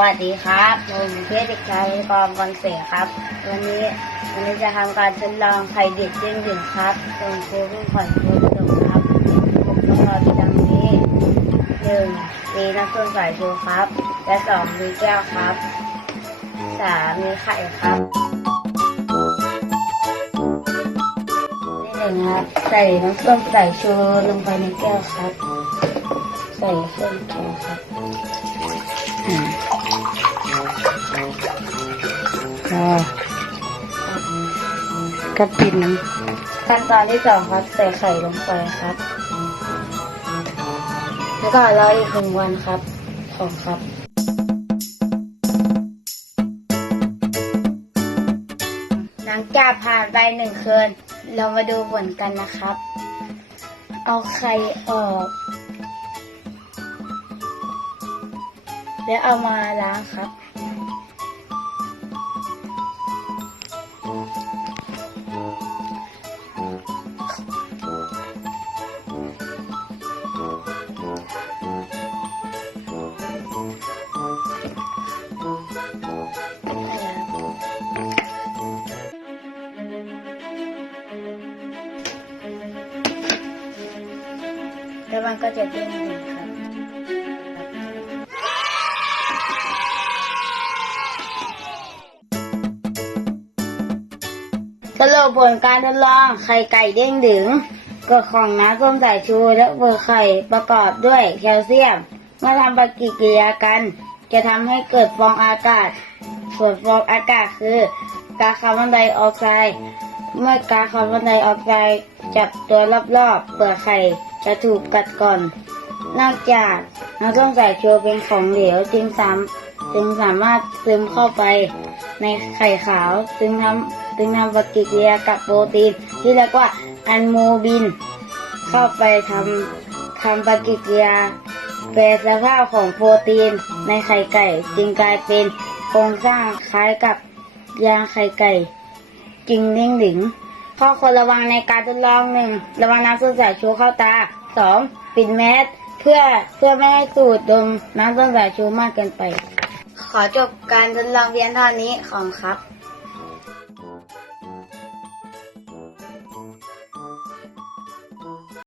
วัสดีครับผมเพชรเด็กชายกรวันเสกครับ วันนี้วันนี้จะทำการทดลองไข่เด็ดเด้งดึงครับตรงครูเพิ่งผ่อนครูกระดกครับผมต้องรอมีดังนี้หนึ่งมีน้ำส้มสายชูครับ และสองมีแก้วครับสามมีไข่ครับนี่หนึ่งครับใส่น้ำส้มสายชูลงไปในแก้วครับ ใส่เครื่องแกงครับ ก็ก็ปิดน้ขั้นตอนที่สองครับใส่ไข่ลงไปครับ แล้วก็รออีกหนึ่งวันครับ ของครับหลังจากผ่านไปหนึ่งคืน เรามาดูผลกันนะครับ เอาไข่ออก แล้วเอามาล้างครับ แล้วมันก็จะเด้งดึงครับสรุปผลการทดลองไข่ไก่เด้งดึงกฎของน้ำส้มสายชูและเปลือกไข่ประกอบด้วยแคลเซียม เมื่อทำปฏิกิริยากัน จะทำให้เกิดฟองอากาศ ส่วนฟองอากาศคือก๊าซคาร์บอนไดออกไซด์เมื่อก๊าซคาร์บอนไดออกไซด์จับตัวรอบๆเปลือกไข่ จะถูกกัดก่อน นอกจากน้ำส้มสายชูเป็นของเหลวจึงสามจึงสามารถซึมเข้าไปในไข่ขาวจึงทำจึงทำปฏิกิริยากับโปรตีน ที่เรียกว่าอันโมบิน เข้าไปทำทำปฏิกิริยาแปรสภาพของโปรตีนในไข่ไก่ จึงกลายเป็นโครงสร้างคล้ายกับยางไข่ไก่ จึงเด้งดึง ข้อควรระวังในการทดลองหนึ่งระวังน้ำส้มสายชูเข้าตาสองปิดแมสเพื่อเพื่อไม่ให้สูดดมน้ำส้มสายชูมากเกินไป ขอจบการทดลองเพียงเท่านี้ของครับ